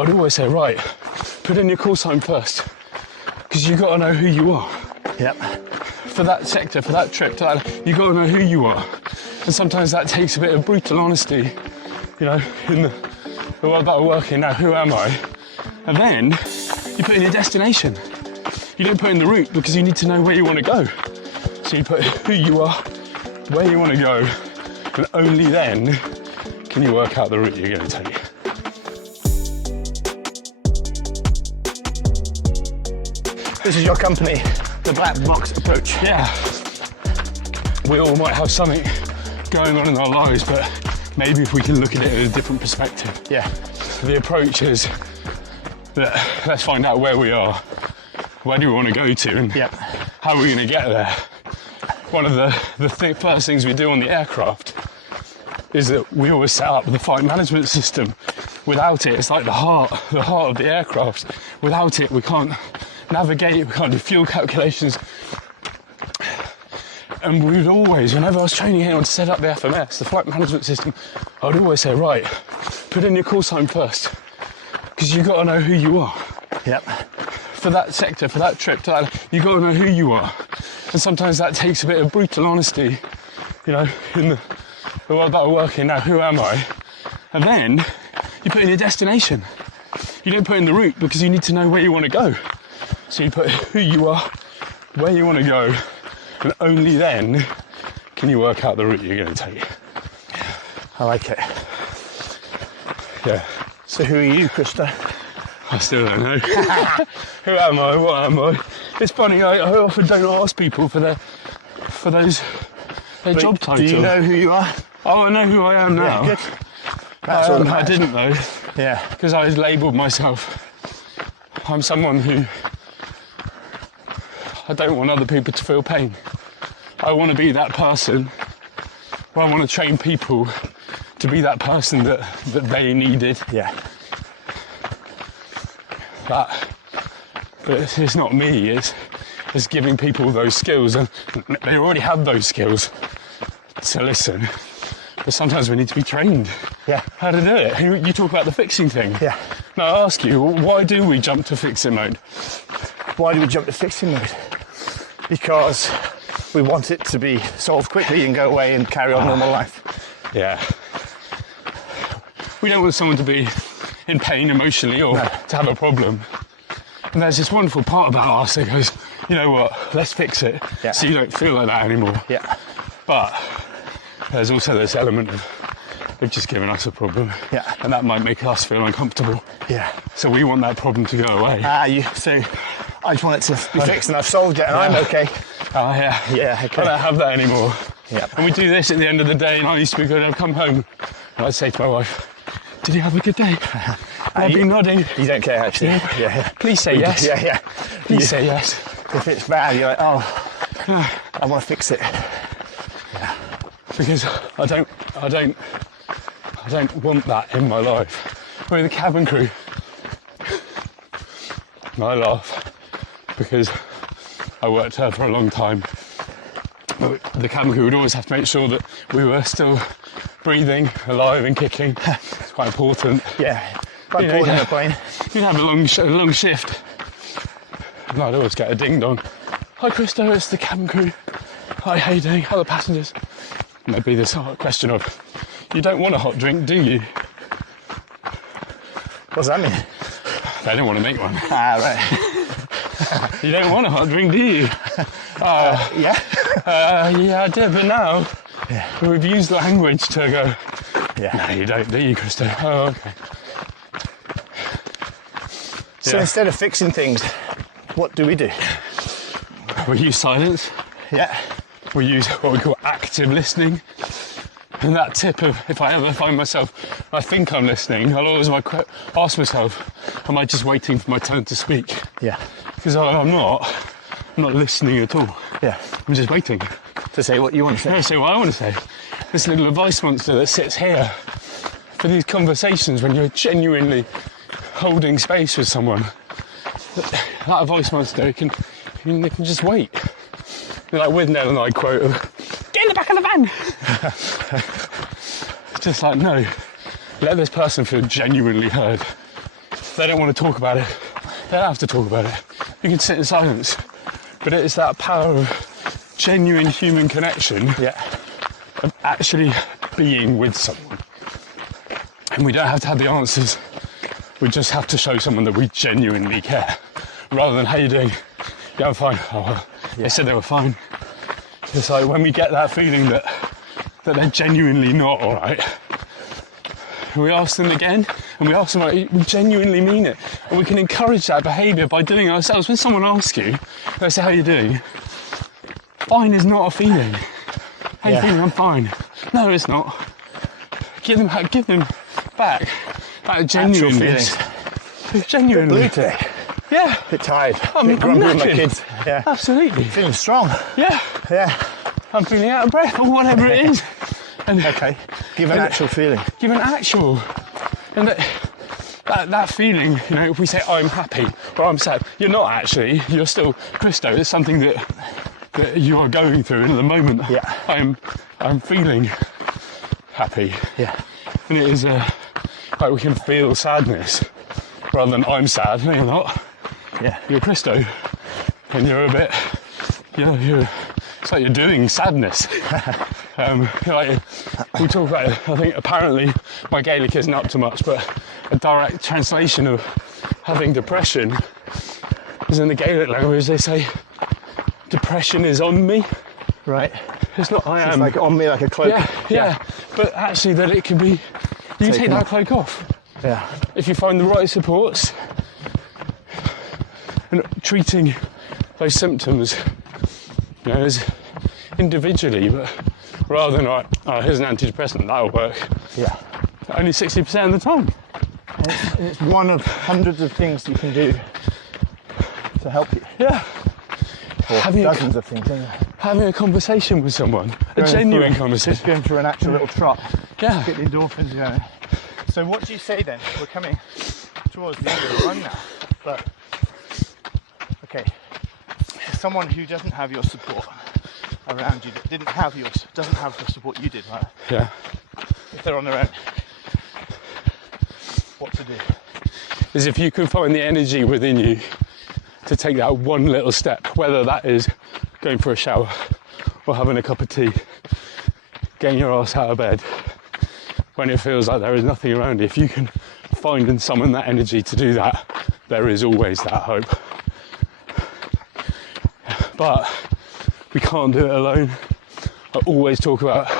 I'd always say, right, put in your call sign first, because you got to know who you are. Yep. For that sector, for that trip, you got to know who you are. And sometimes that takes a bit of brutal honesty, you know, in the world that I work in now, who am I? And then you put in your destination. You don't put in the route because you need to know where you want to go. So you put who you are, where you want to go, and only then can you work out the route you're going to take. This is your company, the black box approach. Yeah. We all might have something going on in our lives, but maybe if we can look at it in a different perspective. Yeah. The approach is that let's find out where we are, where do we want to go to, and how are we going to get there. One of the first things we do on the aircraft is that we always set up the flight management system. Without it, it's like the heart of the aircraft. Without it, we can't navigate, we can't do fuel calculations. And we'd always, whenever I was training anyone to set up the FMS, the flight management system, I'd always say, right, put in your call sign first, because you got to know who you are. Yep. For that sector, for that trip, you got to know who you are. And sometimes that takes a bit of brutal honesty, you know, in the world that I work in now, who am I? And then you put in your destination. You don't put in the route because you need to know where you want to go. So you put who you are, where you want to go, and only then can you work out the route you're going to take. I like it. Yeah. So who are you, Christo? I still don't know. Who am I? What am I? It's funny, I often don't ask people for their job title. Do you know who you are? Oh, I know who I am now. Yeah, good. That's all that I matters. didn't though. Yeah. Because I labelled myself. I'm someone who I don't want other people to feel pain. I want to be that person. Or I want to train people to be that person that they needed. Yeah. But it's not me, it's giving people those skills, and they already have those skills to listen. But sometimes we need to be trained. Yeah. How to do it. You talk about the fixing thing. Yeah. Now I ask you, why do we jump to fixing mode? Why do we jump to fixing mode? Because we want it to be solved quickly and go away and carry on normal life. Yeah. We don't want someone to be in pain emotionally or to have a problem. And there's this wonderful part about us that goes, you know what, let's fix it so you don't feel like that anymore. Yeah. But there's also this element of they've just given us a problem. Yeah. And that might make us feel uncomfortable. Yeah. So we want that problem to go away. So I just want it to be fixed and I've solved it and I'm okay. Oh yeah. Yeah, okay. I don't have that anymore. Yeah. And we do this at the end of the day, and I used to be good, I'd come home and I'd say to my wife, did you have a good day? I'd be nodding. You don't care actually. Yeah. Please say yes. Yeah. Please say yes. If it's bad, you're like, oh, I want to fix it. Yeah. Because I don't want that in my life. We're the cabin crew. And I laugh because I worked there for a long time. But the cabin crew would always have to make sure that we were still breathing, alive and kicking. It's quite important. Yeah. Quite important in a plane. You'd have a long shift. And I'd always get a ding dong. Hi Christo, it's the cabin crew. Hi, how you doing? Other passengers. And there'd be this question of, you don't want a hot drink, do you? What does that mean? They don't want to make one. Right. You don't want a hot drink, do you? Yeah. Yeah, I did, but now we've used language to go, Yeah. no, you don't, do you, Christo? Oh, okay. So instead of fixing things, what do we do? We use silence. Yeah. We use what we call active listening. And that tip of, if I ever find myself, I think I'm listening, I'll always ask myself, am I just waiting for my turn to speak? Yeah. Because I'm not listening at all. Yeah. I'm just waiting. To say what you want to say. Yeah, say what I want to say. This little advice monster that sits here for these conversations when you're genuinely holding space with someone. That advice monster, they can just wait. Like with Nell and I quote of, get in the back of the van. It's just like, no, let this person feel genuinely heard. they don't want to talk about it, they don't have to talk about it. You can sit in silence. But it's that power of genuine human connection, of actually being with someone. And we don't have to have the answers. We just have to show someone that we genuinely care. Rather than, how you doing? Yeah, I'm fine. Oh, well, they said they were fine. It's like when we get that feeling that they're genuinely not all right, we ask them again, and we ask them, like, we genuinely mean it. And we can encourage that behaviour by doing it ourselves. When someone asks you, they say, how you doing? Fine is not a feeling. How you feeling? I'm fine. No, it's not. Give them back that genuineness. Genuinely. Blue today. Yeah. Bit tired. I'm grumpy with my knackered. kids. Yeah. Absolutely. Feeling strong. Yeah. Yeah. I'm feeling out of breath or whatever it is. And okay. Give an actual feeling. Give an actual. And that feeling, you know, if we say I'm happy or I'm sad, you're not actually. You're still Christo. It's something that you are going through, and at the moment, I'm feeling happy. Yeah. And it is like we can feel sadness rather than I'm sad. No, you're not. Yeah. You're Christo, and you're a bit. It's like you're doing sadness. Like we talk about it, I think apparently my Gaelic isn't up to much, but a direct translation of having depression is in the Gaelic language. They say depression is on me. Right. It's not I am. It's like on me, like a cloak. Yeah. But actually that it can be, you can take that cloak off. Yeah. If you find the right supports and treating those symptoms, you know, as individually, but rather than here's an antidepressant, that'll work. Yeah. Only 60% of the time. It's one of hundreds of things you can do to help you. Yeah. Or dozens of things, anyway. Having a conversation with someone, a genuine conversation. Just going for an actual little trot. Yeah. Get the endorphins going. So what do you say then? We're coming towards the end of the run now. But, okay, someone who doesn't have your support around you, that doesn't have the support you did, right? Yeah. If they're on their own, what to do? Is if you can find the energy within you to take that one little step, whether that is going for a shower or having a cup of tea, getting your ass out of bed when it feels like there is nothing around you. If you can find and summon that energy to do that, there is always that hope. But we can't do it alone. I always talk about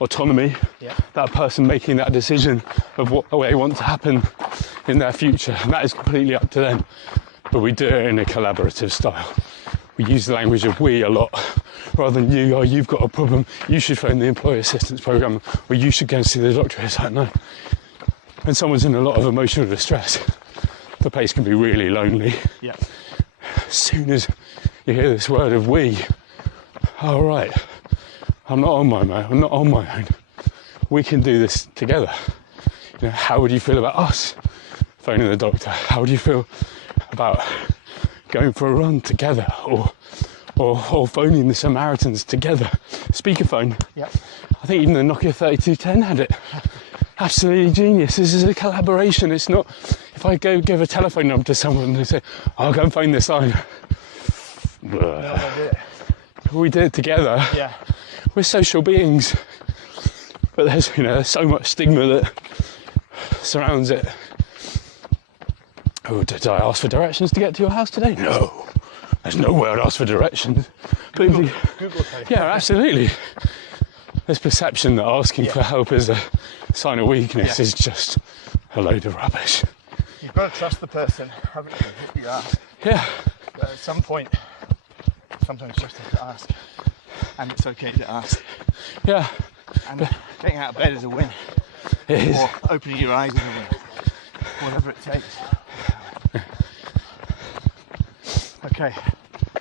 autonomy, that person making that decision of what they want to happen in their future, and that is completely up to them. But we do it in a collaborative style. We use the language of we a lot, rather than you, oh, you've got a problem, you should phone the employee assistance program, or you should go and see the doctor. It's like, no. When someone's in a lot of emotional distress, the place can be really lonely. Yeah. As soon as you hear this word of we, all right, I'm not on my own. We can do this together. You know, how would you feel about us phoning the doctor? How would you feel about going for a run together, or phoning the Samaritans together? Speakerphone. Yeah. I think even the Nokia 3210 had it. Absolutely genius. This is a collaboration. It's not, if I go give a telephone number to someone and they say, I'll go and phone this line. We did it together. Yeah. We're social beings. But there's so much stigma that surrounds it. Oh, did I ask for directions to get to your house today? No. There's no way I'd ask for directions. But Google yeah, absolutely. This perception that asking for help is a sign of weakness is just a load of rubbish. You've got to trust the person, haven't you? You ask. Yeah. But at some point, sometimes you just have to ask. And it's okay to ask. Yeah. And getting out of bed is a win. It is. Or opening your eyes is a win. Whatever it takes. Okay.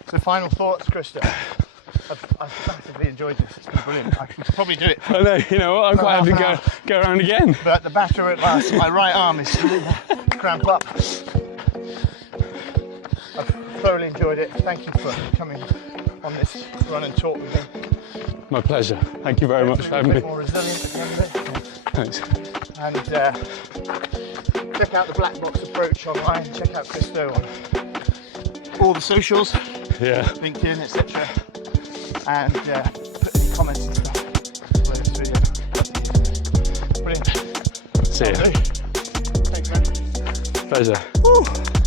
So final thoughts, Christo. I've massively enjoyed this. It's been brilliant. I could probably do it. I know, you know what? I'm quite happy to go around again. But the batter at last, my right arm is cramp up. I've thoroughly enjoyed it. Thank you for coming on this run and talk with me. My pleasure. Thank you very much for having me. More resilient at the end of it. Thanks. And check out the Black Box Approach online, check out Christo on all the socials, Yeah. LinkedIn, etc. And put any comments and stuff below this video. Brilliant. See ya. Thanks, man. Pleasure. Woo.